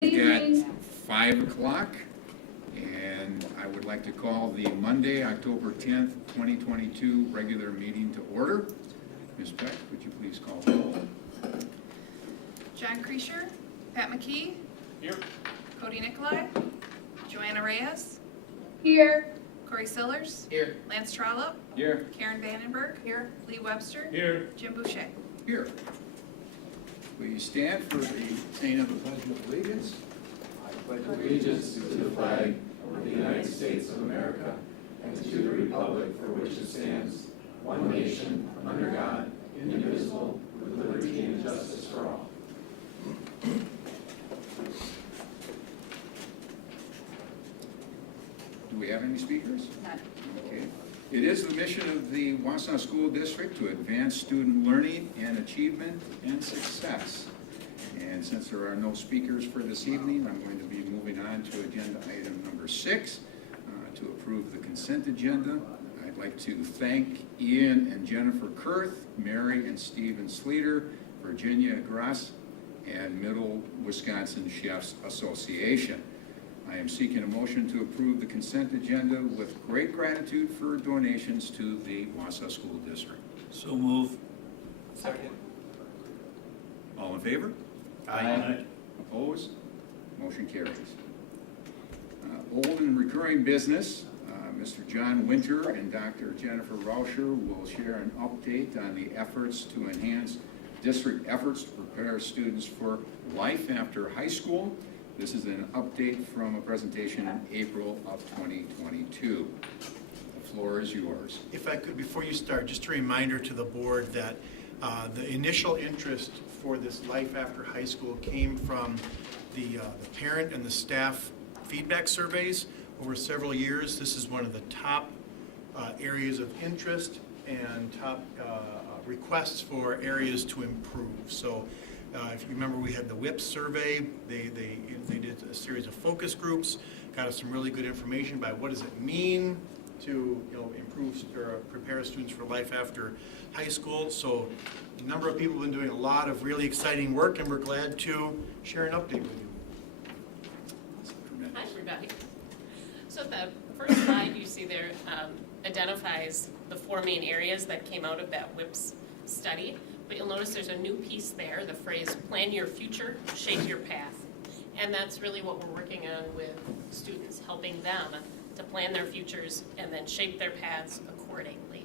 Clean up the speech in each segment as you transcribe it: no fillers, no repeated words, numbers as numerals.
At 5 o'clock, and I would like to call the Monday, October 10th, 2022 regular meeting to order. Ms. Peck, would you please call the roll? John Creasher, Pat McKee. Here. Cody Nicolai, Joanna Reyes, Here. Corey Sillers, Here. Lance Trollope, Here. Karen Vandenberg, here, Lee Webster, Here. Jim Boucher. Here. Please stand for the saying of the Pledge of Allegiance. I pledge allegiance to the flag of the United States of America and to the republic for which it stands, one nation, under God, indivisible, with liberty and justice for all. Do we have any speakers? None. Okay. It is the mission of the Wausau School District to advance student learning and achievement and success. And since there are no speakers for this evening, I'm going to be moving on to agenda item number 6, to approve the consent agenda. I'd like to thank Ian and Jennifer Kurth, Mary and Stephen Sleater, Virginia Gross, and Middle Wisconsin Chefs Association. I am seeking a motion to approve the consent agenda with great gratitude for donations to the Wausau School District. So move. Second. All in favor? Aye. Opposed? Motion carries. Old and recurring business, Mr. John Winter and Dr. Jennifer Rauscher will share an update on the efforts to enhance district efforts to prepare students for life after high school. This is an update from a presentation in April of 2022. The floor is yours. If I could, before you start, just a reminder to the board that the initial interest for this Life After High School came from the parent and the staff feedback surveys over several years. This is one of the top areas of interest and top requests for areas to improve. So if you remember, we had the WIP survey. They did a series of focus groups, got us some really good information about what does it mean to improve or prepare students for life after high school. So a number of people have been doing a lot of really exciting work, and we're glad to share an update with you. Hi, everybody. So the first slide you see there identifies the 4 main areas that came out of that WIPS study. But you'll notice there's a new piece there, the phrase, plan your future, shape your path. And that's really what we're working on with students, helping them to plan their futures and then shape their paths accordingly.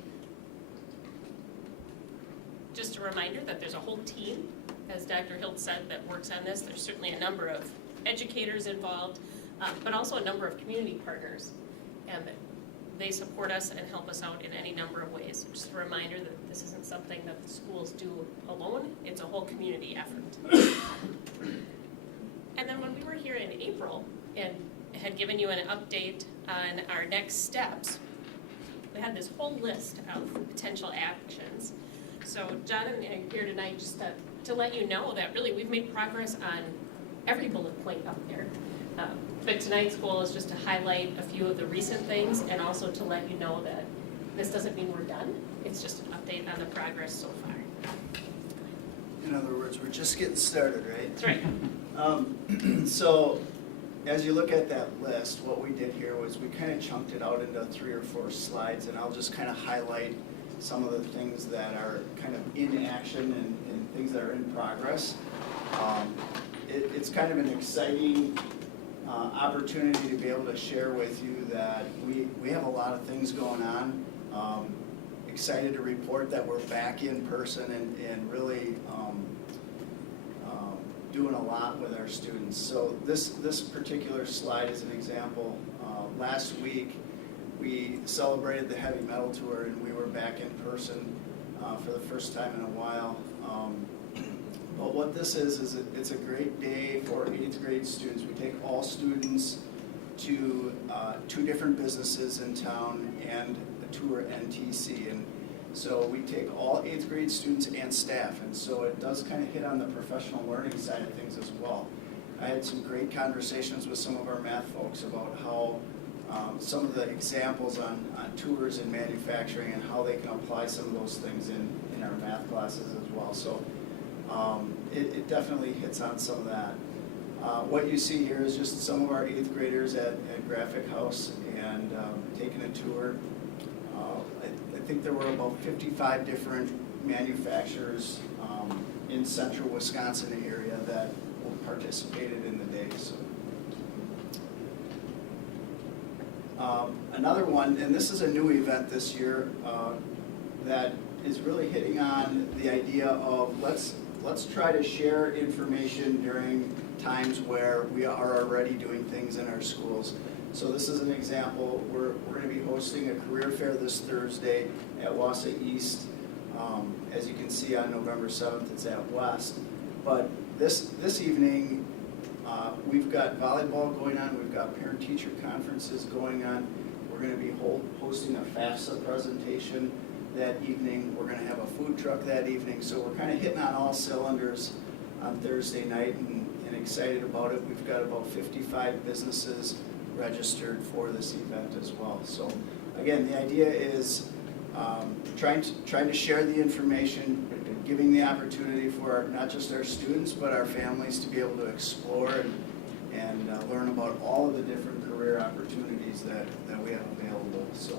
Just a reminder that there's a whole team, as Dr. Hilt said, that works on this. There's certainly a number of educators involved, but also a number of community partners. And they support us and help us out in any number of ways. Just a reminder that this isn't something that the schools do alone. It's a whole community effort. And then when we were here in April and had given you an update on our next steps, we had this whole list of potential actions. So John and I are here tonight just to let you know that really we've made progress on every bullet point up there. But tonight's goal is just to highlight a few of the recent things and also to let you know that this doesn't mean we're done. It's just an update on the progress so far. In other words, we're just getting started, right? That's right. So as you look at that list, what we did here was we kind of chunked it out into 3 or 4 slides, and I'll just kind of highlight some of the things that are kind of in action and things that are in progress. It's kind of an exciting opportunity to be able to share with you that we have a lot of things going on. Excited to report that we're back in person and really doing a lot with our students. So this particular slide is an example. Last week we celebrated the heavy metal tour, and we were back in person for the first time in a while. But what this is it's a great day for 8th grade students. We take all students to 2 different businesses in town and a tour NTC. And so we take all 8th grade students and staff. And so it does kind of hit on the professional learning side of things as well. I had some great conversations with some of our math folks about how some of the examples on tours in manufacturing and how they can apply some of those things in our math classes as well. So it definitely hits on some of that. What you see here is just some of our 8th graders at Graphic House and taking a tour. I think there were about 55 different manufacturers in central Wisconsin area that participated in the day. So. Another one, and this is a new event this year, that is really hitting on the idea of let's try to share information during times where we are already doing things in our schools. So this is an example. We're going to be hosting a career fair this Thursday at Wausau East. As you can see on November 7th, it's at West. But this evening, we've got volleyball going on. We've got parent-teacher conferences going on. We're going to be hosting a FAFSA presentation that evening. We're going to have a food truck that evening. So we're kind of hitting on all cylinders on Thursday night and excited about it. We've got about 55 businesses registered for this event as well. So again, the idea is trying to share the information, giving the opportunity for not just our students but our families to be able to explore and learn about all of the different career opportunities that we have available. So.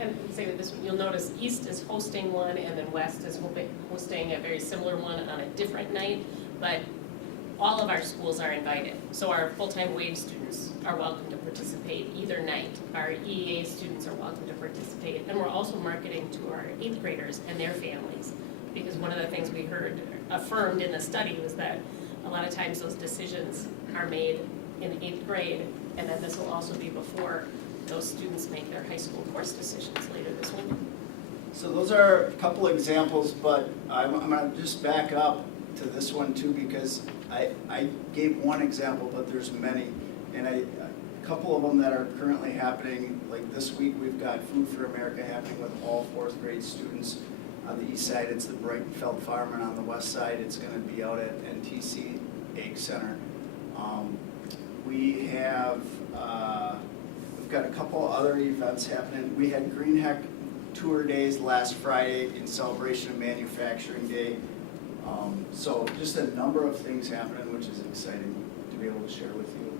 And say that this, you'll notice East is hosting one, and then West is hosting a very similar one on a different night, but all of our schools are invited. So our full-time wage students are welcome to participate either night. Our EEA students are welcome to participate. And we're also marketing to our 8th graders and their families, because one of the things we heard affirmed in the study was that a lot of times those decisions are made in 8th grade, and then this will also be before those students make their high school course decisions later this week. So those are a couple examples, but I'm going to just back up to this one too, because I gave one example, but there's many. And a couple of them that are currently happening, like this week we've got Food for America happening with all 4th grade students. On the east side, it's the Breitenfeld Farm, and on the west side, it's going to be out at NTC Egg Center. We have we've got a couple other events happening. We had Green Heck Tour Days last Friday in celebration of Manufacturing Day. So just a number of things happening, which is exciting to be able to share with you.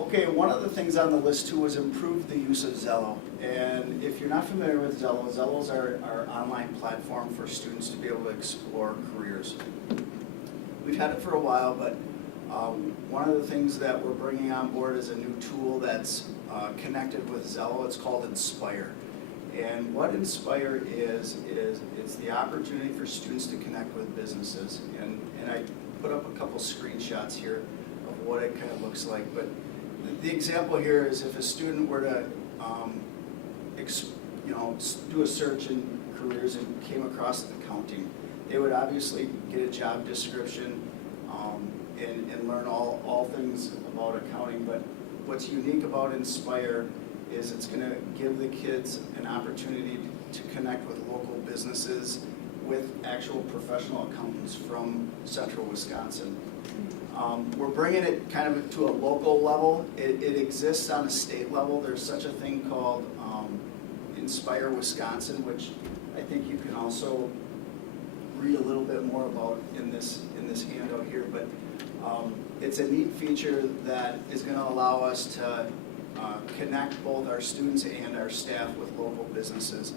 Okay, one of the things on the list too was improve the use of Zello. And if you're not familiar with Zello, Zello's our online platform for students to be able to explore careers. We've had it for a while, but one of the things that we're bringing on board is a new tool that's connected with Zello. It's called Inspire. And what Inspire is it's the opportunity for students to connect with businesses. And I put up a couple screenshots here of what it kind of looks like. But the example here is if a student were to do a search in careers and came across accounting, they would obviously get a job description and learn all things about accounting. But what's unique about Inspire is it's going to give the kids an opportunity to connect with local businesses with actual professional accountants from central Wisconsin. We're bringing it kind of to a local level. It exists on a state level. There's such a thing called Inspire Wisconsin, which I think you can also read a little bit more about in this handout here. But it's a neat feature that is going to allow us to connect both our students and our staff with local businesses.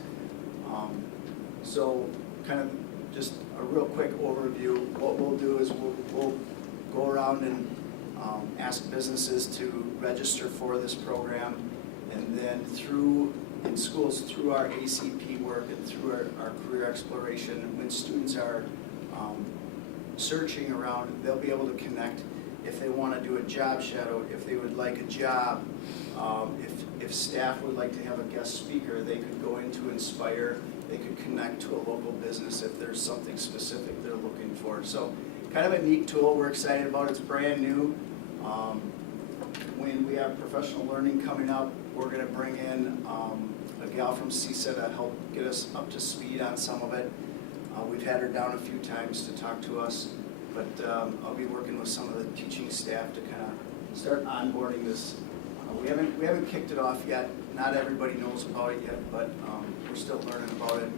So kind of just a real quick overview. What we'll do is we'll go around and ask businesses to register for this program, and then in schools through our ACP work and through our career exploration, when students are searching around, they'll be able to connect if they want to do a job shadow, if they would like a job, if staff would like to have a guest speaker, they could go into Inspire, they could connect to a local business if there's something specific they're looking for. So kind of a neat tool we're excited about. It's brand new. When we have professional learning coming up, we're going to bring in a gal from CISA to help get us up to speed on some of it. We've had her down a few times to talk to us, but I'll be working with some of the teaching staff to kind of start onboarding this. We haven't kicked it off yet. Not everybody knows about it yet, but we're still learning about it,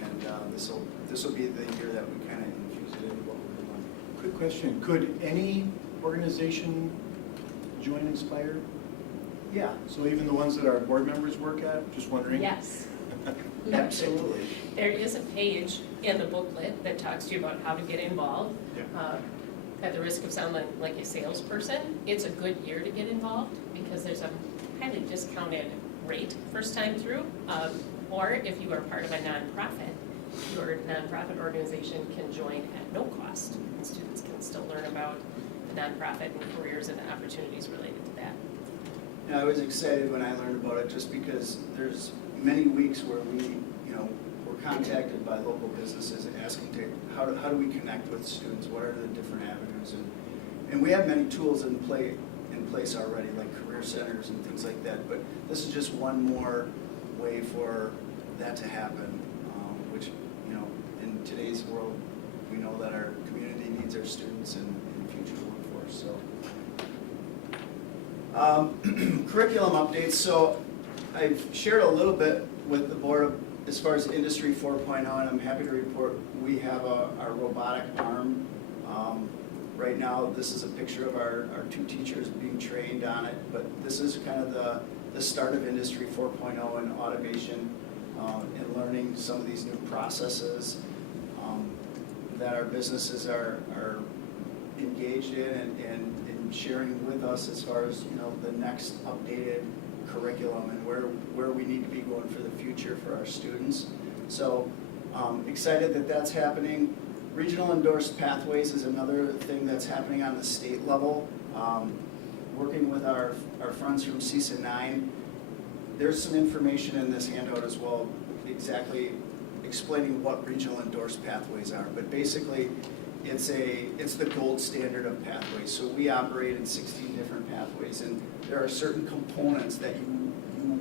and this will be the year that we kind of infuse it into what we're doing. Quick question, could any organization join Inspire? Yeah, So even the ones that our board members work at, just wondering? Yes. absolutely. There is a page in the booklet that talks to you about how to get involved. Yeah. At the risk of sounding like a salesperson, it's a good year to get involved because there's a highly discounted rate first time through. Or if you are part of a nonprofit, your nonprofit organization can join at no cost. And students can still learn about the nonprofit and careers and opportunities related to that. And I was excited when I learned about it just because there's many weeks where we, we're contacted by local businesses asking how do we connect with students? What are the different avenues? And we have many tools in place already, like career centers and things like that. But this is just one more way for that to happen, which, in today's world, we know that our community needs our students and future workforce. So, curriculum updates. So I've shared a little bit with the board as far as Industry 4.0, and I'm happy to report we have our robotic arm. Right now, this is a picture of our two teachers being trained on it, but this is kind of the start of Industry 4.0 and automation and learning some of these new processes that our businesses are engaged in and sharing with us as far as the next updated curriculum and where we need to be going for the future for our students. So excited that that's happening. Regional endorsed pathways is another thing that's happening on the state level. Working with our friends from CISA 9, there's some information in this handout as well, exactly explaining what regional endorsed pathways are. But basically, it's the gold standard of pathways. So we operate in 16 different pathways, and there are certain components that you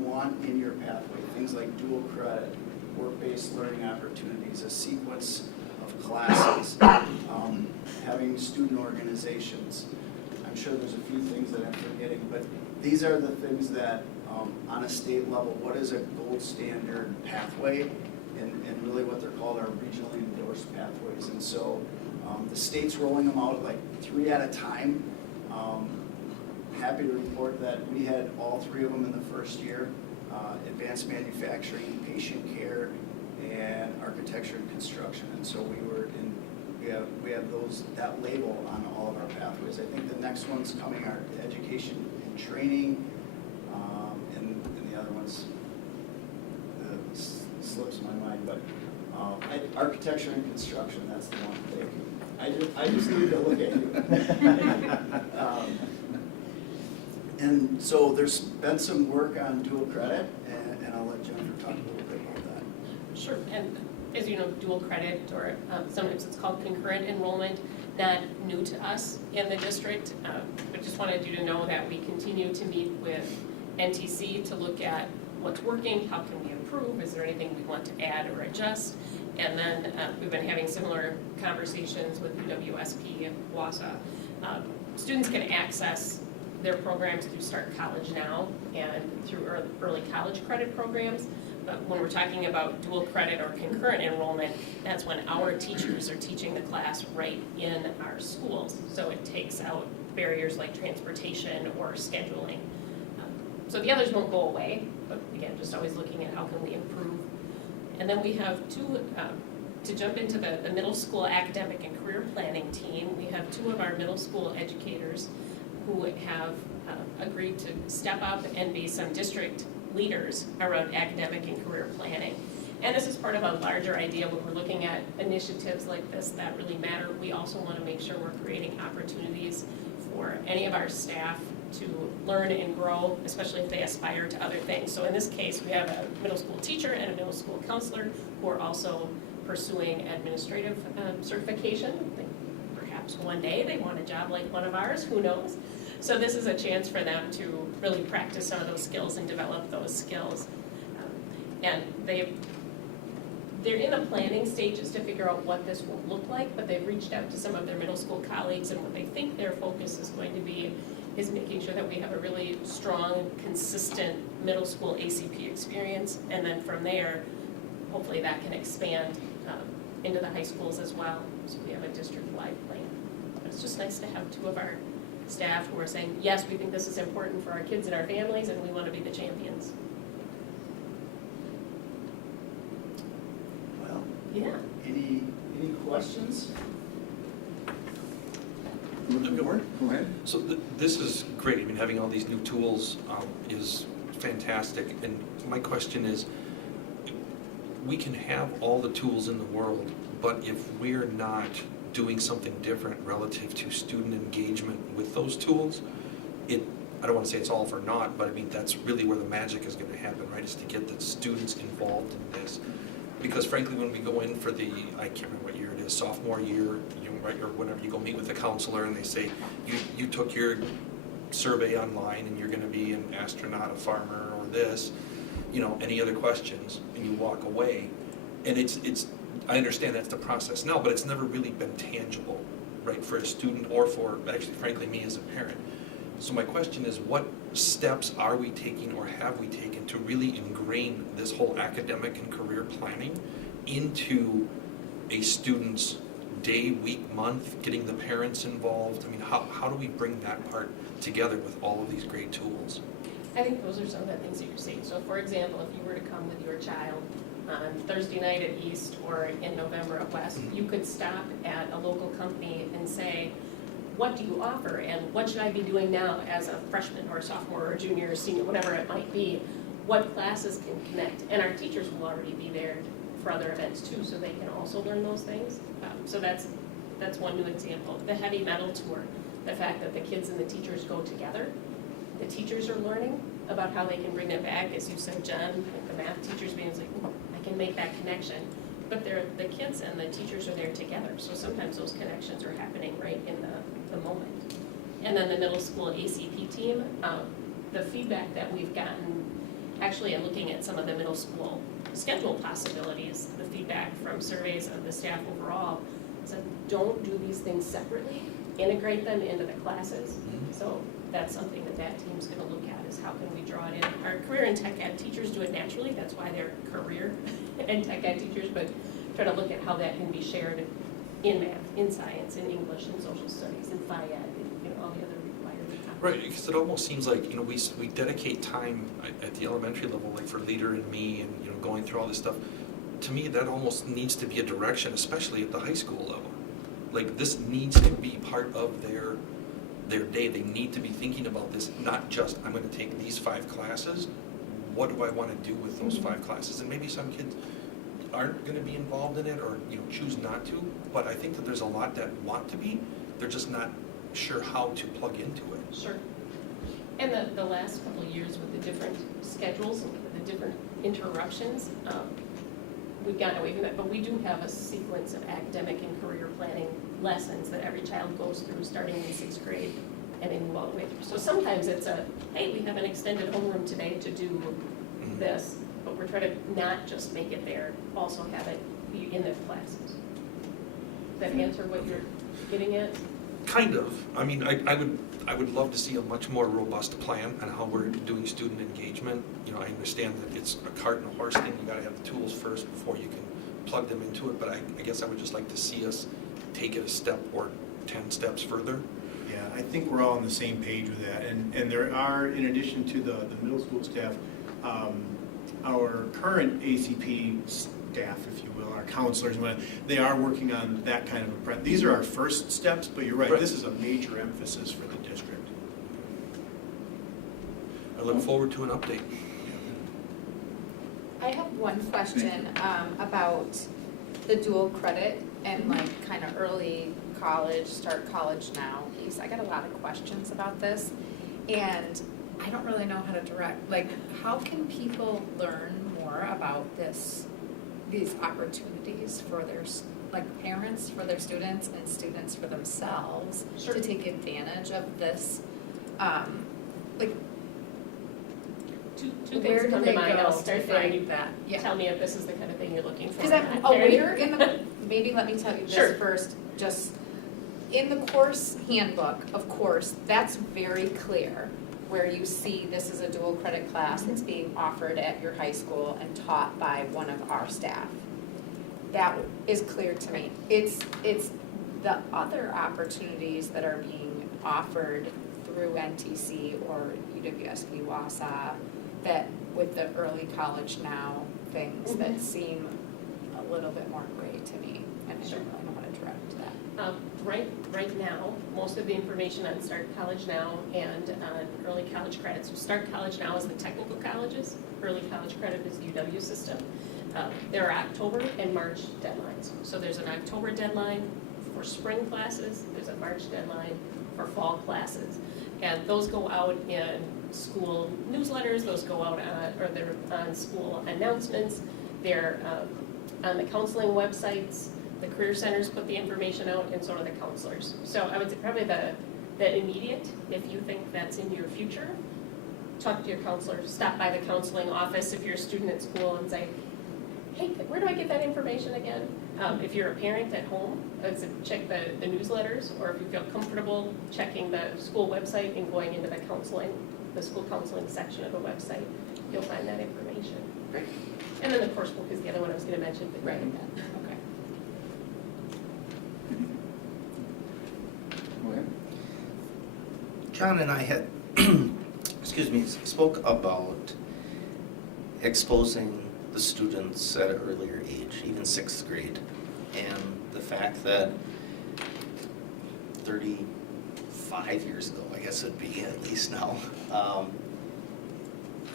want in your pathway, things like dual credit, work-based learning opportunities, a sequence of classes, having student organizations. I'm sure there's a few things that I'm forgetting, but these are the things that on a state level, what is a gold standard pathway, and really what they're called are regionally endorsed pathways. And so the state's rolling them out like 3 at a time. Happy to report that we had all 3 of them in the first year: advanced manufacturing, patient care, and architecture and construction. And so we have that label on all of our pathways. I think the next one's coming are education and training, and the other one's slips my mind, but architecture and construction, that's the one. Thank you. I just need to look at you. And so there's been some work on dual credit, and I'll let Jennifer talk a little bit about that. Sure, and as you know, dual credit, or sometimes it's called concurrent enrollment, not new to us in the district. I just wanted you to know that we continue to meet with NTC to look at what's working, how can we improve, is there anything we want to add or adjust, and then we've been having similar conversations with UWSP and Wausau. Students can access their programs through Start College Now and through early college credit programs. But when we're talking about dual credit or concurrent enrollment, that's when our teachers are teaching the class right in our schools. So it takes out barriers like transportation or scheduling. So the others won't go away, but again, just always looking at how can we improve. And then we have to jump into the middle school academic and career planning team, we have 2 of our middle school educators who have agreed to step up and be some district leaders around academic and career planning. And this is part of a larger idea when we're looking at initiatives like this that really matter. We also want to make sure we're creating opportunities for any of our staff to learn and grow, especially if they aspire to other things. So in this case, we have a middle school teacher and a middle school counselor who are also pursuing administrative certification. Perhaps one day they want a job like one of ours, who knows? So this is a chance for them to really practice some of those skills and develop those skills. And they're in the planning stages to figure out what this will look like, but they've reached out to some of their middle school colleagues, and what they think their focus is going to be is making sure that we have a really strong, consistent middle school ACP experience, and then from there, hopefully that can expand into the high schools as well, so we have a district-wide plan. it's just nice to have two of our staff who are saying, yes, we think this is important for our kids and our families, and we want to be the champions. Well, Yeah. any questions? Board, go ahead. So this is great. I mean, having all these new tools is fantastic. And my question is, we can have all the tools in the world, but if we're not doing something different relative to student engagement with those tools, I don't want to say it's all for naught, but I mean, that's really where the magic is going to happen, right? Is to get the students involved in this. Because frankly, when we go in for the, I can't remember what year it is, sophomore year, right, or whenever you go meet with the counselor and they say, you took your survey online and you're going to be an astronaut, a farmer, or this, any other questions, and you walk away. And it's I understand that's the process now, but it's never really been tangible, right, for a student or for, actually, frankly, me as a parent. So my question is, what steps are we taking or have we taken to really ingrain this whole academic and career planning into a student's day, week, month, getting the parents involved? I mean, how do we bring that part together with all of these great tools? I think those are some of the things that you're seeing. So for example, if you were to come with your child on Thursday night at East or in November at West, you could stop at a local company and say, what do you offer and what should I be doing now as a freshman or a sophomore or a junior or senior, whatever it might be, what classes can connect? And our teachers will already be there for other events too, so they can also learn those things. So that's one new example. The heavy metal tour, the fact that the kids and the teachers go together. The teachers are learning about how they can bring it back, as you said, John, like the math teachers being like, I can make that connection. But the kids and the teachers are there together, so sometimes those connections are happening right in the moment. And then the middle school ACP team, the feedback that we've gotten, actually in looking at some of the middle school schedule possibilities, the feedback from surveys of the staff overall, said don't do these things separately, integrate them into the classes. So that's something that team's gonna look at, is how can we draw it in. Our career and tech ed teachers do it naturally, that's why they're career and tech ed teachers, but try to look at how that can be shared in math, in science, in English, in social studies, in Phi Ed, and all the other required topics. Right, because it almost seems like, we dedicate time at the elementary level, like for Leader and me, and, going through all this stuff. To me, that almost needs to be a direction, especially at the high school level. Like, this needs to be part of their day. They need to be thinking about this, not just, I'm gonna take these 5 classes, what do I wanna do with those 5 classes? And maybe some kids aren't gonna be involved in it, or, choose not to, but I think that there's a lot that want to be, they're just not sure how to plug into it. Sure. And the last couple of years with the different schedules and the different interruptions, we've gotten away from that, but we do have a sequence of academic and career planning lessons that every child goes through, starting in 6th grade and then all the way through. So sometimes it's hey, we have an extended homeroom today to do this, but we're trying to not just make it there, also have it be in the classes. Does that answer what you're getting at? Kind of. I mean, I would love to see a much more robust plan on how we're doing student engagement. I understand that it's a cart and a horse thing. You gotta have the tools first before you can plug them into it, but I guess I would just like to see us take it a step or 10 steps further. Yeah, I think we're all on the same page with that. And there are, in addition to the middle school staff, our current ACP staff, if you will, our counselors, they are working on that kind of these are our first steps, but you're right, this is a major emphasis for the district. I look forward to an update. I have one question about the dual credit and like kind of early college, start college now piece. I got a lot of questions about this, and I don't really know how to direct, like, how can people learn more about these opportunities for their, like, parents for their students and students for themselves to take advantage of this, like, Two where things do come they to mind. go I'll to start there. find You that? Yeah. tell me if this is the kind of thing you're looking for. Because or not. later in the, maybe let me tell you Sure. this first, just in the course handbook, of course, that's very clear, where you see this is a dual credit class that's being offered at your high school and taught by one of our staff. That is clear to me. It's the other opportunities that are being offered through NTC or UWSP Wausau, that with the early college now things that seem a little bit more gray to me, and I don't really know how to direct that. Right now, most of the information on Start College Now and on early college credits. So Start College Now is the technical colleges, early college credit is the UW system. There are October and March deadlines. So there's an October deadline for spring classes, there's a March deadline for fall classes. And those go out in school newsletters, those go out on, or they're on school announcements, they're on the counseling websites, the career centers put the information out, and so do the counselors. So I would say probably the immediate, if you think that's in your future, talk to your counselor, stop by the counseling office if you're a student at school and say, hey, where do I get that information again? If you're a parent at home, check the newsletters, or if you feel comfortable checking the school website and going into the school counseling section of the website, you'll find that information. Right. And then the course book is the other one I was gonna mention, but Right. okay. Go ahead. John and I had, spoke about exposing the students at an earlier age, even 6th grade, and the fact that 35 years ago, I guess it'd be at least now,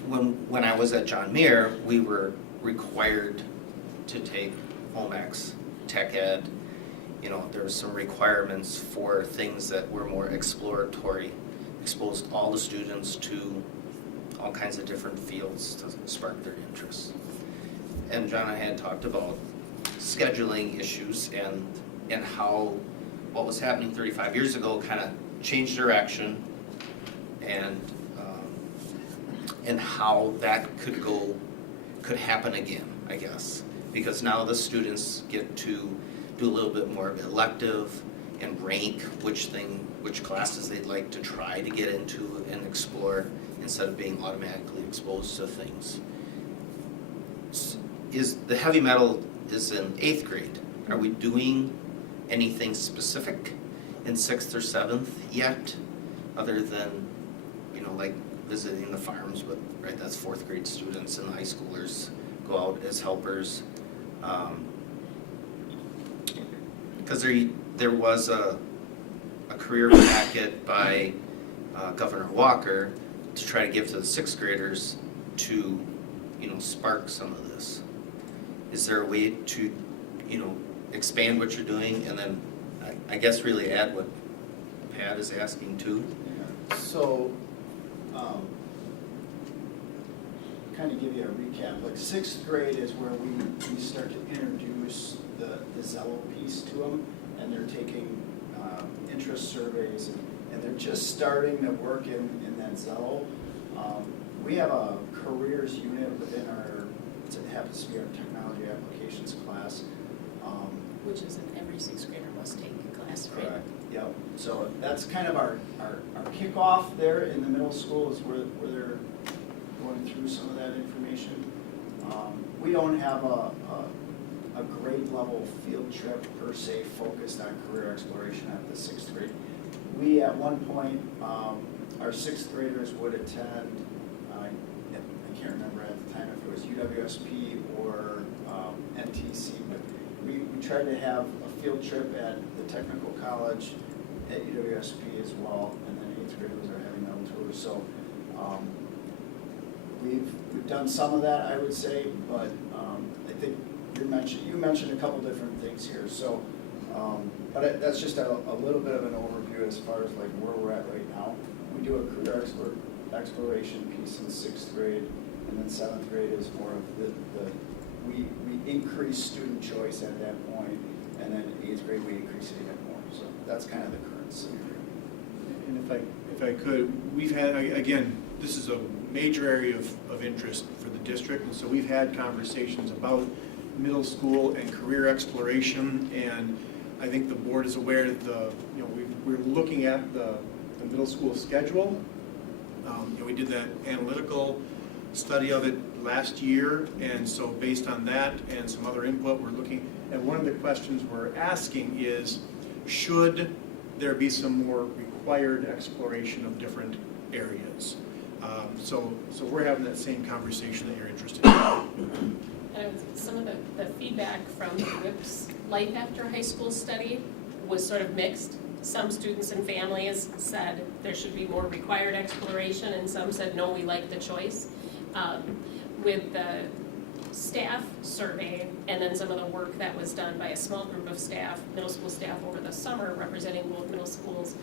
when I was at John Muir, we were required to take home ec, tech ed. You know, there were some requirements for things that were more exploratory, exposed all the students to all kinds of different fields to spark their interests. And John and I had talked about scheduling issues and how what was happening 35 years ago kind of changed direction, and how that could happen again, I guess. Because now the students get to do a little bit more of elective and rank which classes they'd like to try to get into and explore instead of being automatically exposed to things. Is the heavy metal is in 8th grade. Are we doing anything specific in 6th or 7th yet, other than, you know, like visiting the farms with, right, that's 4th grade students, and the high schoolers go out as helpers. Because there was a career packet by Governor Walker to try to give to the 6th graders to, you know, spark some of this. Is there a way to, you know, expand what you're doing, and then I guess really add what Pat is asking too? So, kind of give you a recap, like 6th grade is where we start to introduce the Zello piece to them, and they're taking interest surveys, and they're just starting to work in that Zello. We have a careers unit within it happens to be our technology applications class. Which is every 6th grader must take a class, right? Correct. Yep. So that's kind of our kickoff there in the middle school, is where they're going through some of that information. We don't have a grade level field trip per se focused on career exploration at the 6th grade. We at one point, our 6th graders would attend, I can't remember at the time if it was UWSP or NTC, but we tried to have a field trip at the technical college at UWSP as well, and then 8th grade was our heavy metal tour. So we've done some of that, I would say, but I think you mentioned a couple different things here. So, but that's just a little bit of an overview as far as like where we're at right now. We do a career exploration piece in 6th grade, and then 7th grade is more of we increase student choice at that point, and then 8th grade we increase it even more. So that's kind of the current scenario. And if I could, we've had, again, this is a major area of interest for the district, and so we've had conversations about middle school and career exploration, and I think the board is aware that we're looking at the middle school schedule. We did that analytical study of it last year, and so based on that and some other input, we're looking, and one of the questions we're asking is, should there be some more required exploration of different areas. So we're having that same conversation that you're interested in. And some of the feedback from the WIP's Life After High School study was sort of mixed. Some students and families said there should be more required exploration, and some said, no, we like the choice. With the staff survey, and then some of the work that was done by a small group of staff, middle school staff over the summer, representing both middle schools,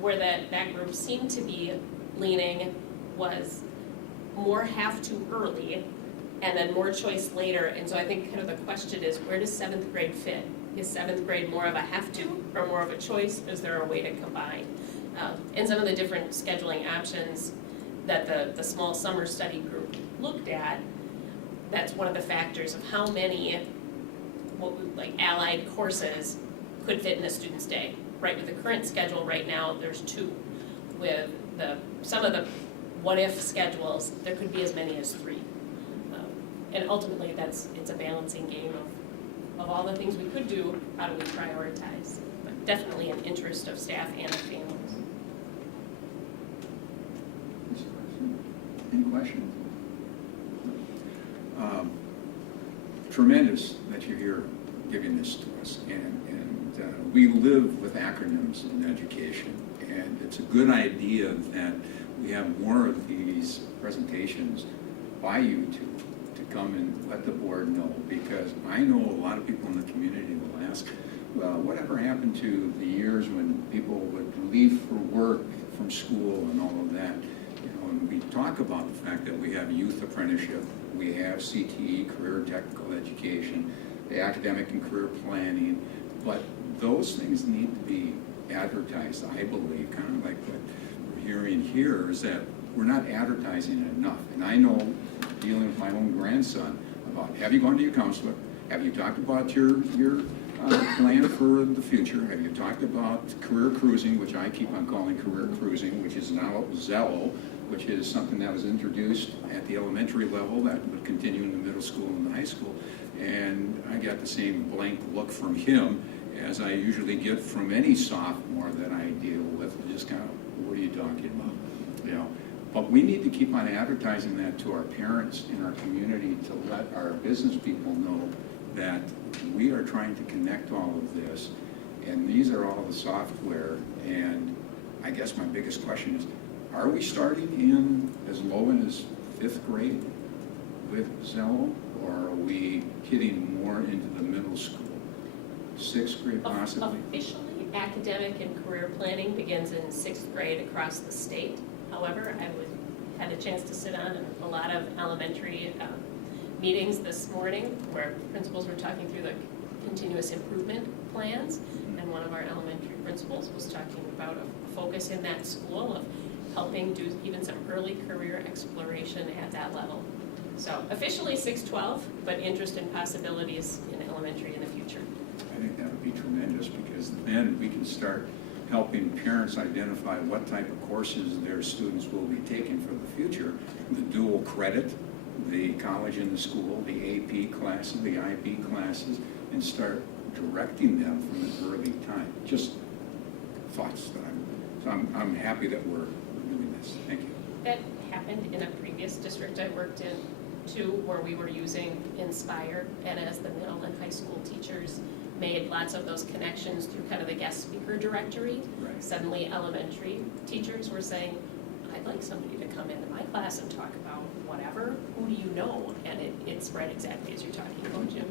where that group seemed to be leaning was more have to early, and then more choice later. And so I think kind of the question is, where does seventh grade fit? Is seventh grade more of a have to or more of a choice? Is there a way to combine? And some of the different scheduling options that the small summer study group looked at, that's one of the factors of how many like allied courses could fit in a student's day. Right, with the current schedule right now, there's 2. With some of the what-if schedules, there could be as many as 3. And ultimately, it's a balancing game of all the things we could do, how do we prioritize? But definitely an interest of staff and families. Any questions? Tremendous that you're here giving this to us, and we live with acronyms in education, and it's a good idea that we have more of these presentations by you to come and let the board know, because I know a lot of people in the community will ask, well, whatever happened to the years when people would leave for work from school and all of that? You know, and we talk about the fact that we have youth apprenticeship, we have CTE, career technical education, the academic and career planning, but those things need to be advertised, I believe, kind of like what we're hearing here, is that we're not advertising it enough. And I know, dealing with my own grandson, about, have you gone to your counselor? Have you talked about your plan for the future? Have you talked about career cruising, which I keep on calling career cruising, which is now Zello, which is something that was introduced at the elementary level that would continue in the middle school and the high school. And I got the same blank look from him as I usually get from any sophomore that I deal with. Just kind of, what are you talking about? You know, but we need to keep on advertising that to our parents in our community, to let our business people know that we are trying to connect all of this, and these are all the software. And I guess my biggest question is, are we starting in as low as 5th grade with Zello, or are we hitting more into the middle school? 6th grade possibly? Officially, academic and career planning begins in 6th grade across the state. However, I had a chance to sit on a lot of elementary meetings this morning where principals were talking through the continuous improvement plans, and one of our elementary principals was talking about a focus in that school of helping do even some early career exploration at that level. So officially 6-12, but interest and possibilities in elementary in the future. I think that would be tremendous, because then we can start helping parents identify what type of courses their students will be taking for the future, the dual credit, the college and the school, the AP classes, the IB classes, and start directing them from an early time. Just thoughts that I'm happy that we're doing this. Thank you. That happened in a previous district I worked in too, where we were using Inspire, and as the middle and high school teachers made lots of those connections through kind of the guest speaker directory, Right. Suddenly elementary teachers were saying, I'd like somebody to come into my class and talk about whatever, who do you know? And it's right exactly as you're talking about, Jim.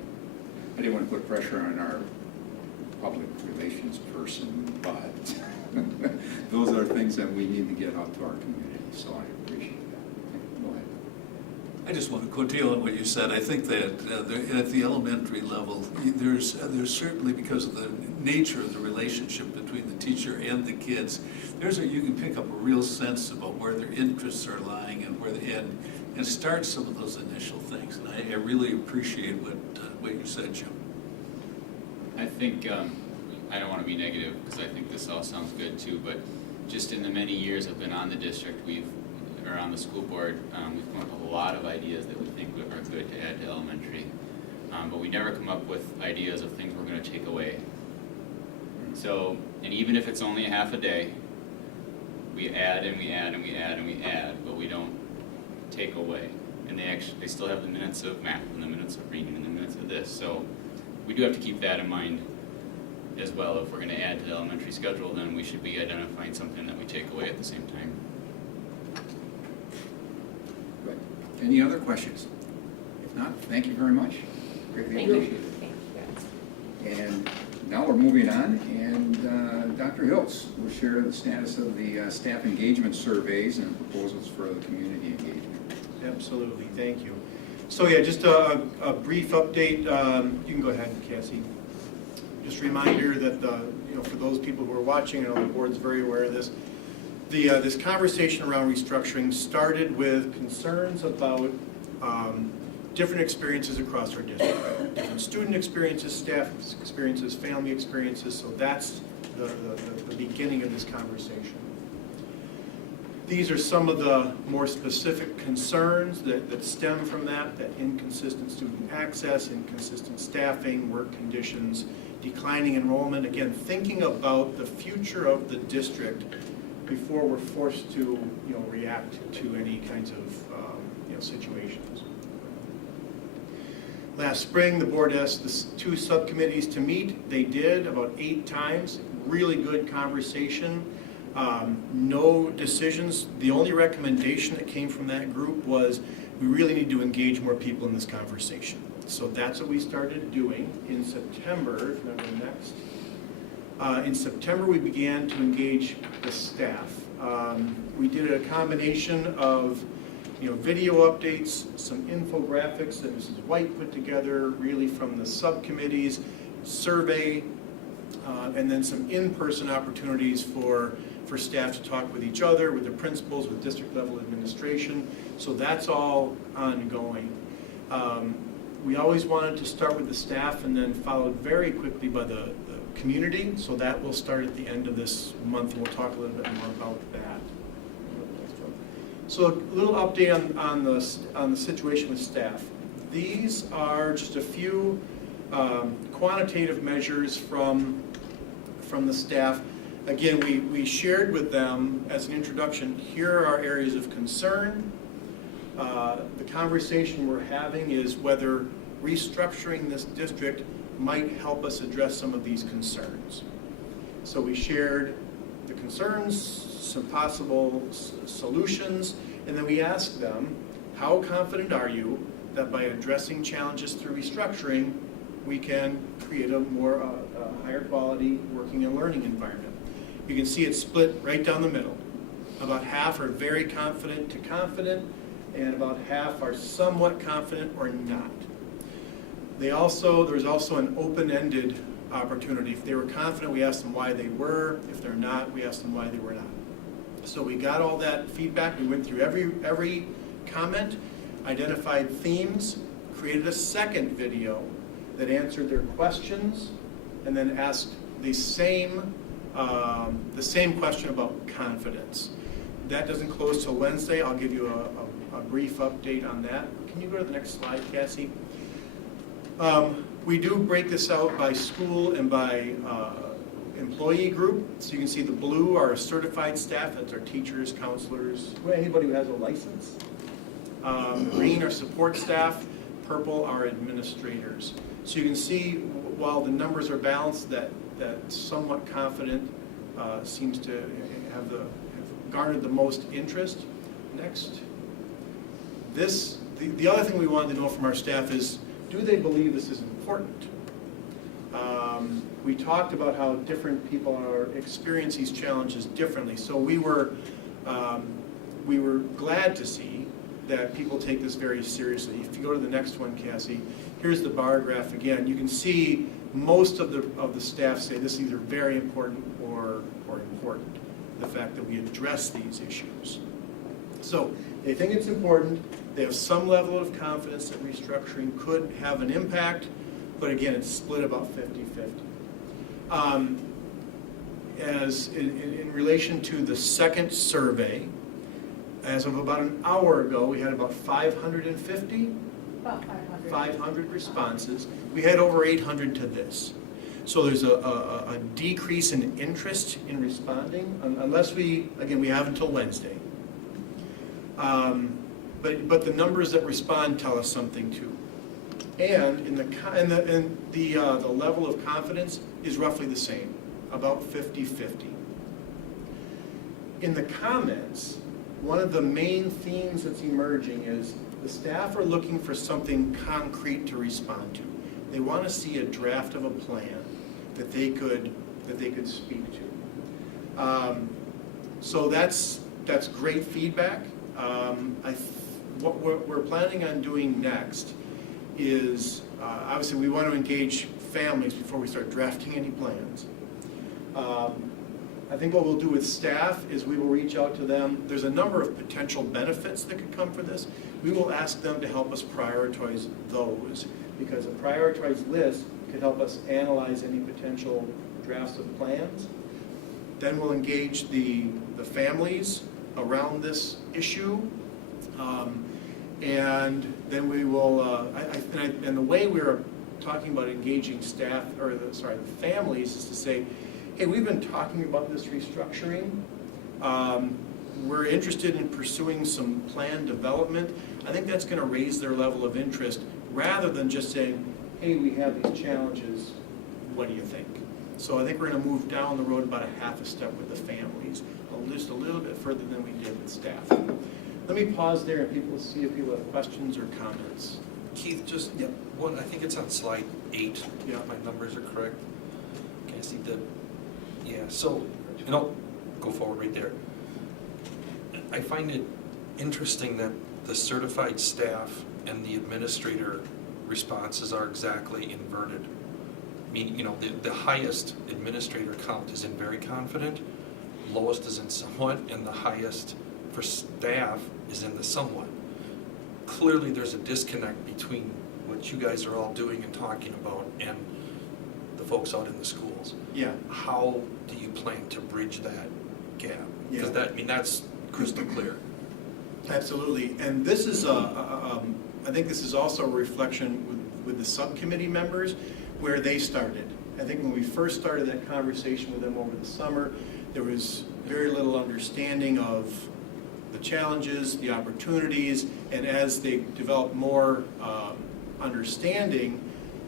I didn't want to put pressure on our public relations person, but those are things that we need to get out to our community, so I appreciate that. Go ahead. I just want to quote on what you said. I think that at the elementary level, there's certainly, because of the nature of the relationship between the teacher and the kids, you can pick up a real sense about where their interests are lying and where and start some of those initial things. And I really appreciate what you said, Jim. I think, I don't want to be negative because I think this all sounds good too, but just in the many years I've been on the district, or on the school board, we've come up with a lot of ideas that we think are good to add to elementary. But we never come up with ideas of things we're going to take away. So, and even if it's only a half a day, we add and we add and we add and we add, but we don't take away. And they still have the minutes of math and the minutes of reading and the minutes of this. So we do have to keep that in mind as well. If we're going to add to the elementary schedule, then we should be identifying something that we take away at the same time. Good. Any other questions? If not, thank you very much. Greatly Thank you. appreciated. Thank you. And now we're moving on, and Dr. Hiltz will share the status of the staff engagement surveys and proposals for the community engagement. Absolutely, thank you. So yeah, just a brief update. You can go ahead, Cassie. Just a reminder that for those people who are watching, I know the board's very aware of this. This conversation around restructuring started with concerns about different experiences across our district. Different student experiences, staff experiences, family experiences, so that's the beginning of this conversation. These are some of the more specific concerns that stem from that inconsistent student access, inconsistent staffing, work conditions, declining enrollment. Again, thinking about the future of the district before we're forced to react to any kinds of situations. Last spring, the board asked the two subcommittees to meet. They did about 8 times. Really good conversation. No decisions. The only recommendation that came from that group was we really need to engage more people in this conversation. So that's what we started doing in September. If you remember next. In September, we began to engage the staff. We did a combination of video updates, some infographics that Mrs. White put together, really from the subcommittees, survey, and then some in-person opportunities for staff to talk with each other, with the principals, with district level administration. So that's all ongoing. We always wanted to start with the staff and then followed very quickly by the community. So that will start at the end of this month, and we'll talk a little bit more about that. So a little update on the situation with staff. These are just a few quantitative measures from the staff. Again, we shared with them as an introduction, here are our areas of concern. The conversation we're having is whether restructuring this district might help us address some of these concerns. So we shared the concerns, some possible solutions, and then we asked them, how confident are you that by addressing challenges through restructuring, we can create a more higher quality working and learning environment? You can see it's split right down the middle. About half are very confident to confident, and about half are somewhat confident or not. There was also an open-ended opportunity. If they were confident, we asked them why they were. If they're not, we asked them why they were not. So we got all that feedback. We went through every comment, identified themes, created a second video that answered their questions, and then asked the same question about confidence. That doesn't close till Wednesday. I'll give you a brief update on that. Can you go to the next slide, Cassie? We do break this out by school and by employee group. So you can see the blue are certified staff. That's our teachers, counselors, anybody who has a license. Green are support staff. Purple are administrators. So you can see while the numbers are balanced, that somewhat confident seems to have garnered the most interest. Next. The other thing we wanted to know from our staff is, do they believe this is important? We talked about how different people experience these challenges differently. So we were glad to see that people take this very seriously. If you go to the next one, Cassie, here's the bar graph again. You can see most of the staff say this is either very important or important, the fact that we address these issues. So they think it's important. They have some level of confidence that restructuring could have an impact, but again, it's split about 50-50. As in relation to the second survey, as of about an hour ago, we had about 550? About 500. 500 responses. We had over 800 to this. So there's a decrease in interest in responding, unless we have until Wednesday. But the numbers that respond tell us something too. And the level of confidence is roughly the same, about 50-50. In the comments, one of the main themes that's emerging is the staff are looking for something concrete to respond to. They want to see a draft of a plan that they could speak to. So that's great feedback. What we're planning on doing next is, obviously we want to engage families before we start drafting any plans. I think what we'll do with staff is we will reach out to them. There's a number of potential benefits that could come for this. We will ask them to help us prioritize those, because a prioritized list could help us analyze any potential drafts of plans. Then we'll engage the families around this issue. And then we will, and the way we're talking about engaging staff, or the families, is to say, hey, we've been talking about this restructuring. We're interested in pursuing some plan development. I think that's going to raise their level of interest, rather than just saying, hey, we have these challenges, what do you think? So I think we're going to move down the road about a half a step with the families, just a little bit further than we did with staff. Let me pause there and people see if people have questions or comments. Keith, just Yep. one, I think it's on slide 8, Yeah. if my numbers are correct. Can I see so, go forward right there. I find it interesting that the certified staff and the administrator responses are exactly inverted. Meaning, the highest administrator count is in very confident, lowest is in somewhat, and the highest for staff is in the somewhat. Clearly, there's a disconnect between what you guys are all doing and talking about and the folks out in the schools. Yeah. How do you plan to bridge that gap? Yeah. Because that's crystal clear. Absolutely, and this is I think this is also a reflection with the subcommittee members where they started. I think when we first started that conversation with them over the summer, there was very little understanding of the challenges, the opportunities, and as they developed more understanding,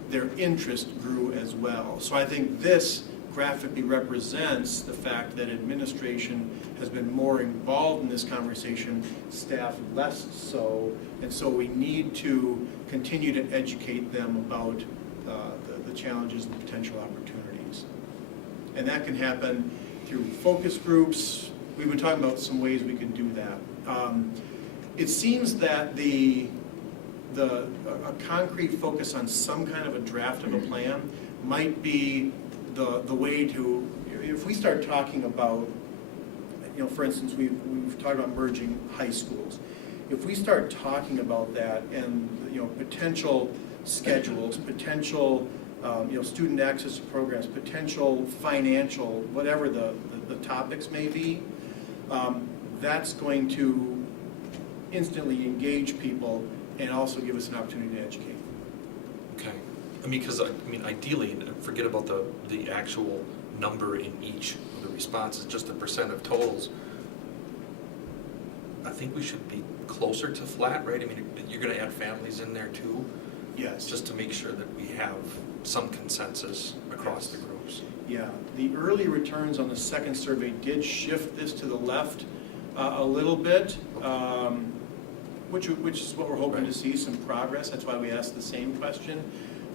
their interest grew as well. So I think this graphically represents the fact that administration has been more involved in this conversation, staff less so, and so we need to continue to educate them about the challenges and potential opportunities. And that can happen through focus groups. We've been talking about some ways we can do that. It seems that a concrete focus on some kind of a draft of a plan might be the way to, if we start talking about, for instance, we've talked about merging high schools. If we start talking about that and, potential schedules, potential, student access to programs, potential financial, whatever the topics may be, that's going to instantly engage people and also give us an opportunity to educate. Okay. Because ideally, forget about the actual number in each of the responses, just the percent of totals. I think we should be closer to flat, right? You're going to add families in there too? Yes. Just to make sure that we have some consensus across the groups. Yeah, the early returns on the second survey did shift this to the left a little bit, which is what we're hoping to see, some progress. That's why we asked the same question.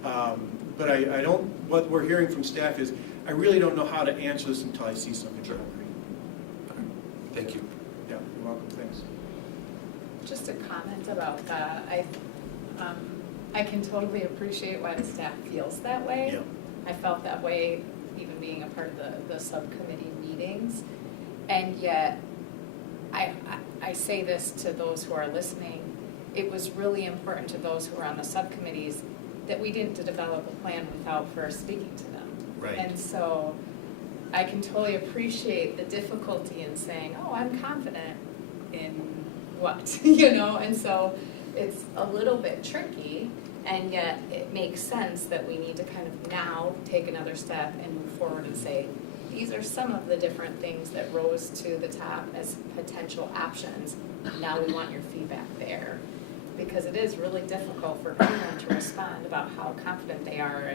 But I don't, what we're hearing from staff is, I really don't know how to answer this until I see something concrete. Thank you. Yeah, you're welcome, thanks. Just a comment about that. I can totally appreciate why the staff feels that way. Yeah. I felt that way even being a part of the subcommittee meetings. And yet, I say this to those who are listening, it was really important to those who are on the subcommittees that we didn't develop a plan without first speaking to them. Right. And so I can totally appreciate the difficulty in saying, oh, I'm confident in what, and so it's a little bit tricky. And yet, it makes sense that we need to kind of now take another step and move forward and say, these are some of the different things that rose to the top as potential options. Now we want your feedback there. Because it is really difficult for anyone to respond about how confident they are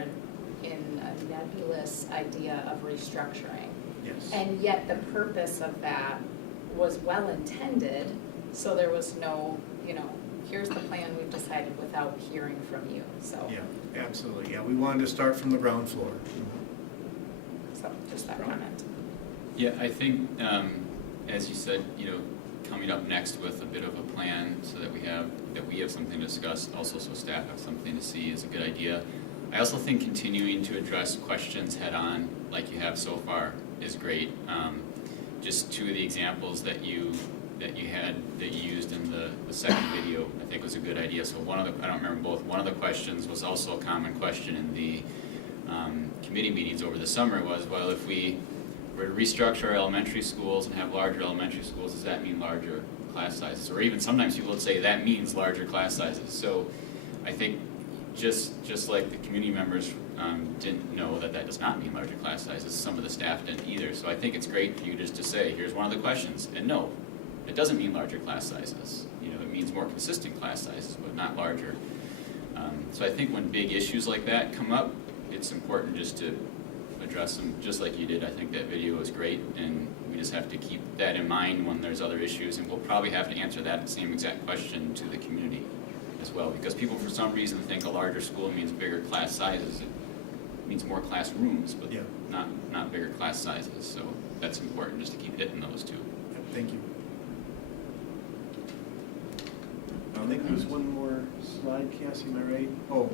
in a nebulous idea of restructuring. Yes. And yet the purpose of that was well intended, so there was no, here's the plan we've decided without hearing from you, so. Yeah, absolutely, yeah, we wanted to start from the ground floor. So, just that comment. Yeah, I think, as you said, coming up next with a bit of a plan so that we have something to discuss, also so staff have something to see is a good idea. I also think continuing to address questions head-on, like you have so far, is great. Just two of the examples that you used in the second video, I think was a good idea. So I don't remember both. One of the questions was also a common question in the committee meetings over the summer was, well, if we were to restructure our elementary schools and have larger elementary schools, does that mean larger class sizes? Or even sometimes people would say that means larger class sizes. So I think just like the community members didn't know that does not mean larger class sizes, some of the staff didn't either. So I think it's great for you just to say, here's one of the questions, and no, it doesn't mean larger class sizes. It means more consistent class sizes, but not larger. So I think when big issues like that come up, it's important just to address them, just like you did. I think that video was great, and we just have to keep that in mind when there's other issues, and we'll probably have to answer that same exact question to the community as well, because people for some reason think a larger school means bigger class sizes. It means more classrooms, but Yeah. not bigger class sizes. So that's important just to keep hitting those two. Thank you. I think there's one more slide, Cassie, am I right? Oh,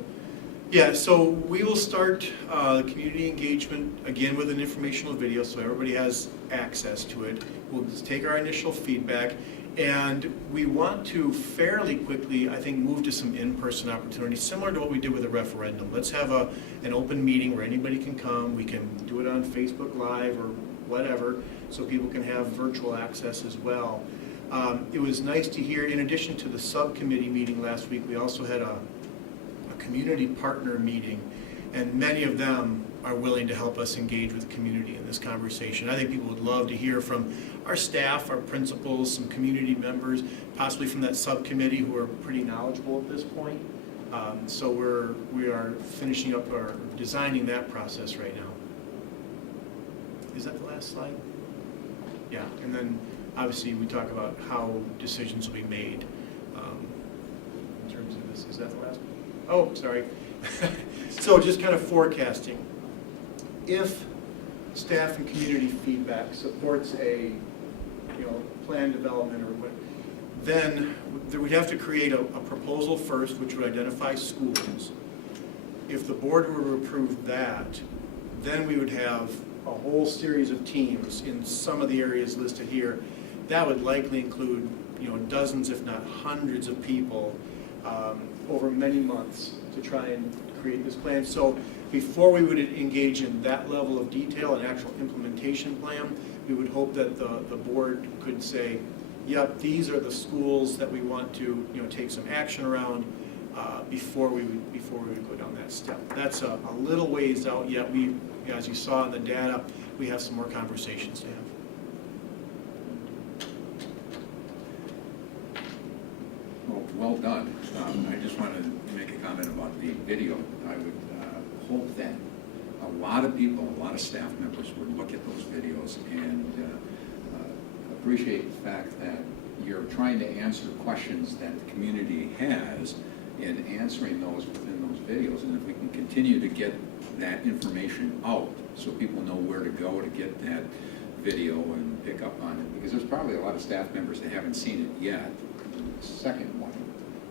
yeah, so we will start community engagement again with an informational video so everybody has access to it. We'll just take our initial feedback, and we want to fairly quickly, I think, move to some in-person opportunities, similar to what we did with the referendum. Let's have an open meeting where anybody can come. We can do it on Facebook Live or whatever, so people can have virtual access as well. It was nice to hear, in addition to the subcommittee meeting last week, we also had a community partner meeting, and many of them are willing to help us engage with the community in this conversation. I think people would love to hear from our staff, our principals, some community members, possibly from that subcommittee who are pretty knowledgeable at this point. So we are finishing up our designing that process right now. Is that the last slide? Yeah, and then obviously we talk about how decisions will be made in terms of this. Is that the last one? Oh, sorry. So just kind of forecasting. If staff and community feedback supports a plan development or what, then we'd have to create a proposal first, which would identify schools. If the board were to approve that, then we would have a whole series of teams in some of the areas listed here. That would likely include dozens, if not hundreds of people over many months to try and create this plan. So before we would engage in that level of detail, an actual implementation plan, we would hope that the board could say, yep, these are the schools that we want to take some action around before we would go down that step. That's a little ways out yet. We, as you saw in the data, we have some more conversations to have. Well done. I just wanted to make a comment about the video. I would hope that a lot of people, a lot of staff members would look at those videos and appreciate the fact that you're trying to answer questions that the community has in answering those within those videos. And if we can continue to get that information out so people know where to go to get that video and pick up on it, because there's probably a lot of staff members that haven't seen it yet, the second one,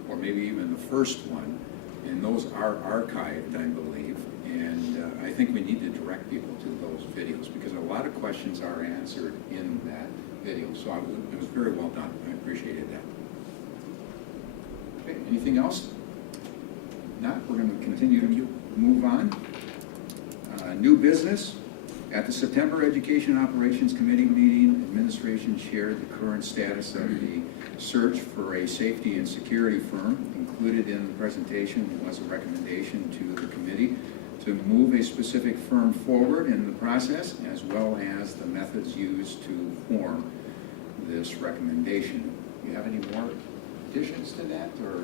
or maybe even the first one, and those are archived, I believe, and I think we need to direct people to those videos, because a lot of questions are answered in that video, so it was very well done. I appreciated that. Okay, anything else? Not, we're going to continue to move on. New business. At the September Education Operations Committee meeting, administration share the current status of the search for a safety and security firm. Included in the presentation was a recommendation to the committee to move a specific firm forward in the process, as well as the methods used to form this recommendation. Do you have any more additions to that, or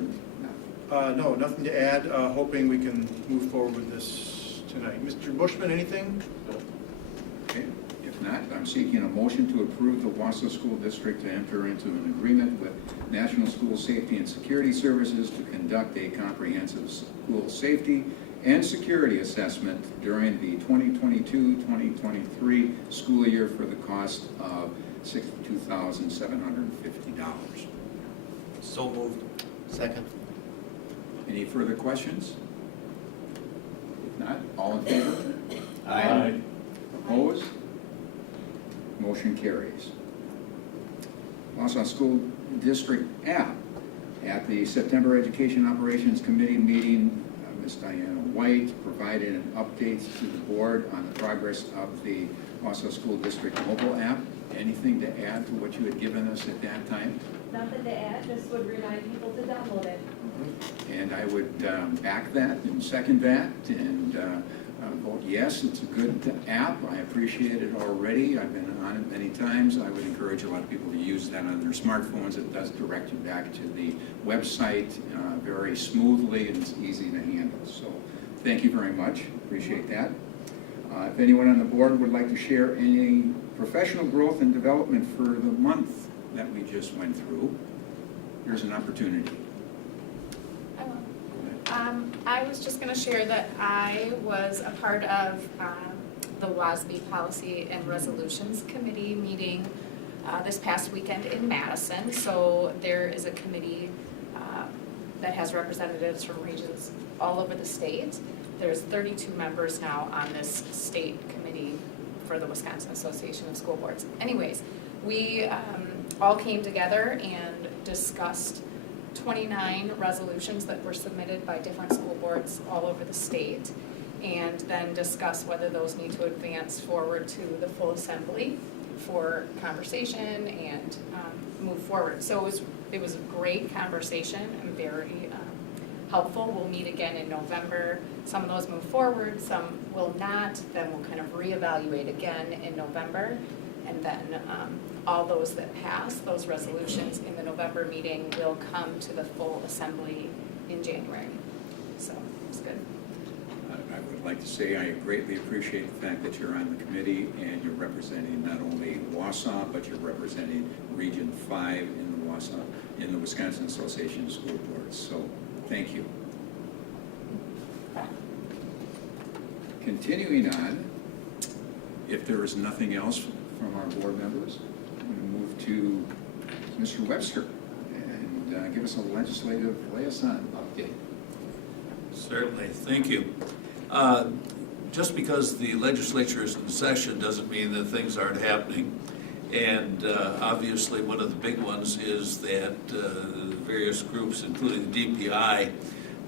not? No, nothing to add. Hoping we can move forward with this tonight. Mr. Bushman, anything? Okay. If not, I'm seeking a motion to approve the Wausau School District to enter into an agreement with National School Safety and Security Services to conduct a comprehensive school safety and security assessment during the 2022-2023 school year for the cost of $62,750. So moved. Second. Any further questions? If not, all in favor? Aye. Opposed? Motion carries. Wausau School District app. At the September Education Operations Committee meeting, Ms. Diana White provided an update to the board on the progress of the Wausau School District mobile app. Anything to add to what you had given us at that time? Nothing to add, just would remind people to download it. And I would back that and second that and vote yes, it's a good app. I appreciate it already. I've been on it many times. I would encourage a lot of people to use that on their smartphones. It does direct you back to the website very smoothly, and it's easy to handle. So thank you very much. Appreciate that. If anyone on the board would like to share any professional growth and development for the month that we just went through, here's an opportunity. I was just going to share that I was a part of the WASB Policy and Resolutions Committee meeting this past weekend in Madison. So there is a committee that has representatives from regions all over the state. There's 32 members now on this state committee for the Wisconsin Association of School Boards. Anyways, we all came together and discussed 29 resolutions that were submitted by different school boards all over the state, and then discuss whether those need to advance forward to the full assembly for conversation and move forward. So it was a great conversation and very helpful. We'll meet again in November. Some of those move forward, some will not. Then we'll kind of reevaluate again in November. And then all those that pass those resolutions in the November meeting will come to the full assembly in January. So it's good. I would like to say I greatly appreciate the fact that you're on the committee and you're representing not only Wausau, but you're representing Region 5 in the Wisconsin Association of School Boards. So thank you. Continuing on, if there is nothing else from our board members, I'm going to move to Mr. Webster and give us a legislative liaison update. Certainly, thank you. Just because the legislature is in session doesn't mean that things aren't happening. And obviously, one of the big ones is that various groups, including the DPI,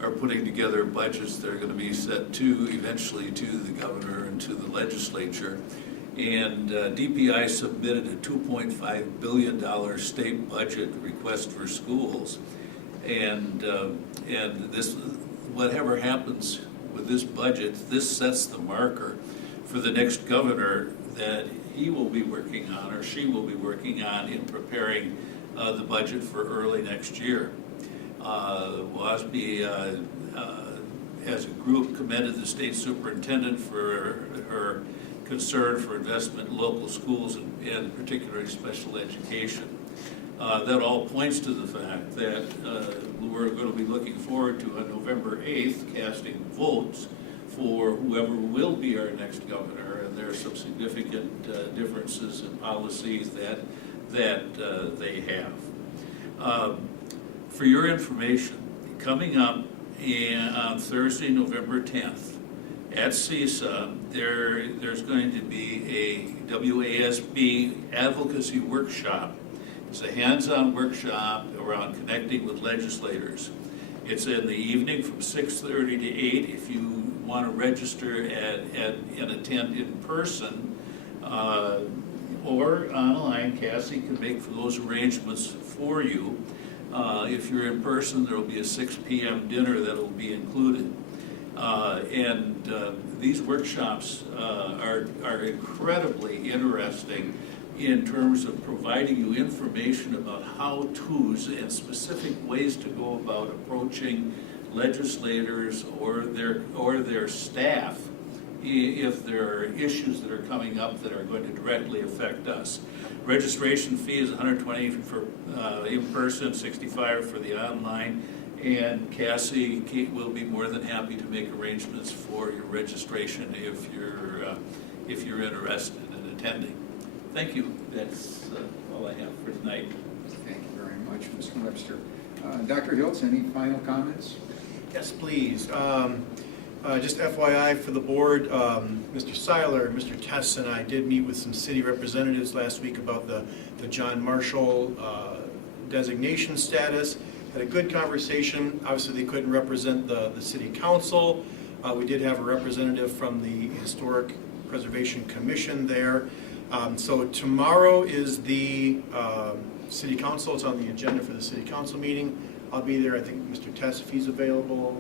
are putting together budgets that are going to be sent eventually to the governor and to the legislature. And DPI submitted a $2.5 billion state budget request for schools. And this, whatever happens with this budget, this sets the marker for the next governor that he will be working on or she will be working on in preparing the budget for early next year. WASB as a group commended the state superintendent for her concern for investment in local schools and particularly special education. That all points to the fact that we're going to be looking forward to on November 8th casting votes for whoever will be our next governor, and there are some significant differences in policies that they have. For your information, coming up on Thursday, November 10th, at CISA, there's going to be a WASB advocacy workshop. It's a hands-on workshop around connecting with legislators. It's in the evening from 6:30 to 8. If you want to register and attend in person, or online. Cassie can make those arrangements for you. If you're in person, there will be a 6 p.m. dinner that will be included. These workshops are incredibly interesting in terms of providing you information about how-tos and specific ways to go about approaching legislators or their staff if there are issues that are coming up that are going to directly affect us. Registration fee is $120 for in-person, $65 for the online, and Cassie will be more than happy to make arrangements for your registration if you're interested in attending. Thank you. That's all I have for tonight. Thank you very much, Mr. Webster. Dr. Hiltz, any final comments? Yes, please. Just FYI for the board, Mr. Seiler, Mr. Tess, and I did meet with some city representatives last week about the John Marshall designation status. Had a good conversation. Obviously, they couldn't represent the city council. We did have a representative from the Historic Preservation Commission there. So tomorrow is the city council. It's on the agenda for the city council meeting. I'll be there. I think Mr. Tess, if he's available,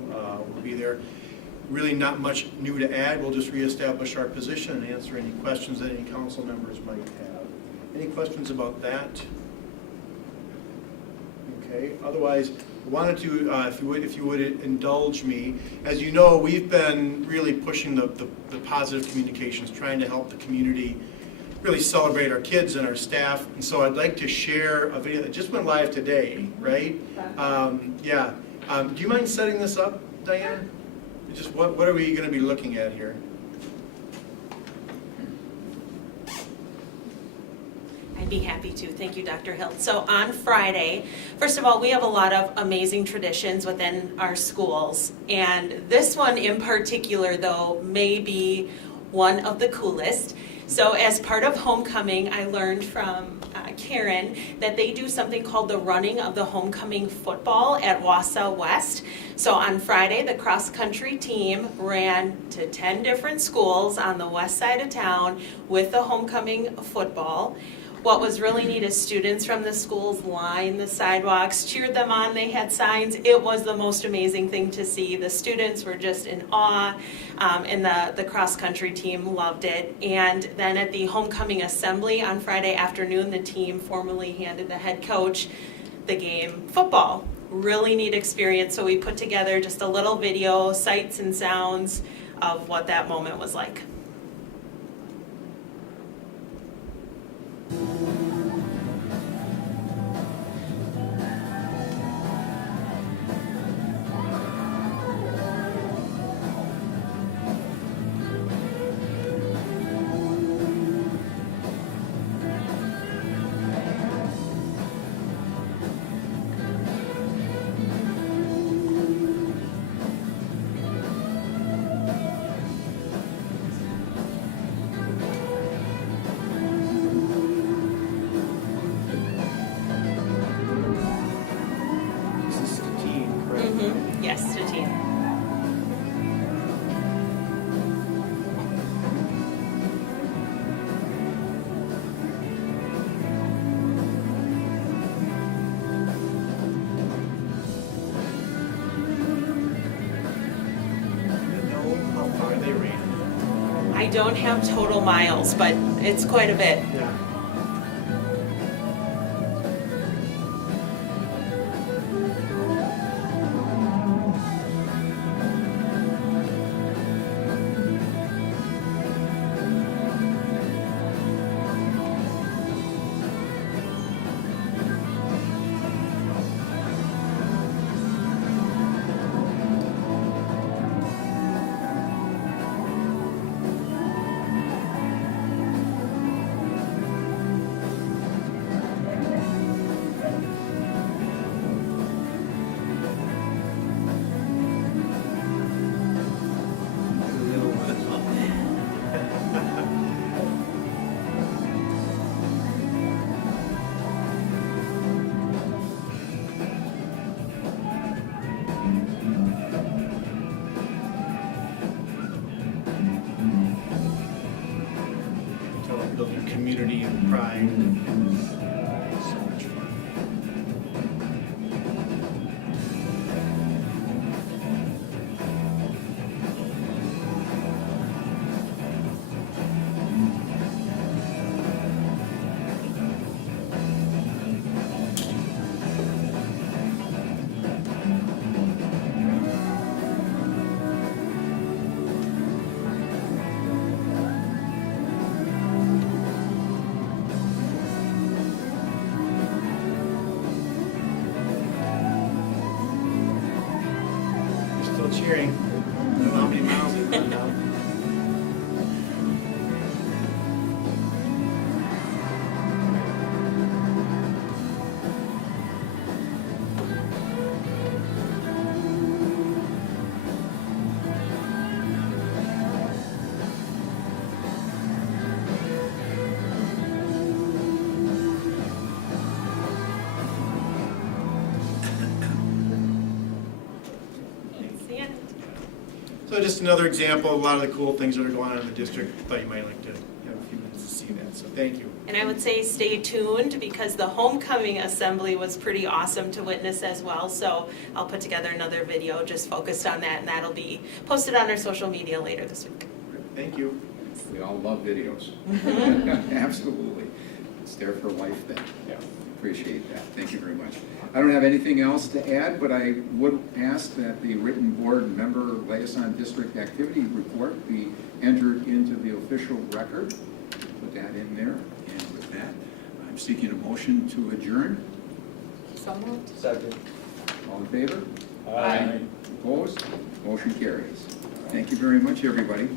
will be there. Really not much new to add. We'll just reestablish our position and answer any questions that any council members might have. Any questions about that? Okay. Otherwise, I wanted to, if you would indulge me, as you know, we've been really pushing the positive communications, trying to help the community really celebrate our kids and our staff. And so I'd like to share a video that just went live today, right? Yeah. Do you mind setting this up, Diana? Just what are we going to be looking at here? I'd be happy to. Thank you, Dr. Hilt. So on Friday, first of all, we have a lot of amazing traditions within our schools. And this one in particular, though, may be one of the coolest. So as part of homecoming, I learned from Karen that they do something called the running of the homecoming football at Wausau West. So on Friday, the cross-country team ran to 10 different schools on the west side of town with the homecoming football. What was really neat is students from the schools lined the sidewalks, cheered them on, they had signs. It was the most amazing thing to see. The students were just in awe, and the cross-country team loved it. And then at the homecoming assembly on Friday afternoon, the team formally handed the head coach the game football. Really neat experience, so we put together just a little video, sights and sounds of what that moment was like. This is the team, correct? Yes, to team. You know how far they ran? I don't have total miles, but it's quite a bit. Yeah. community and pride and so much fun. You're still cheering. I don't know how many miles we've run now. That's the end. So just another example of a lot of the cool things that are going on in the district. Thought you might like to have a few minutes to see that, so thank you. And I would say stay tuned because the homecoming assembly was pretty awesome to witness as well. So I'll put together another video just focused on that, and that'll be posted on our social media later this week. Thank you. We all love videos. Absolutely. It's there for life then. Yeah. Appreciate that. Thank you very much. I don't have anything else to add, but I would ask that the written board member liaison district activity report be entered into the official record. Put that in there. And with that, I'm seeking a motion to adjourn. So moved. Second. All in favor? Aye. Opposed? Motion carries. Thank you very much, everybody.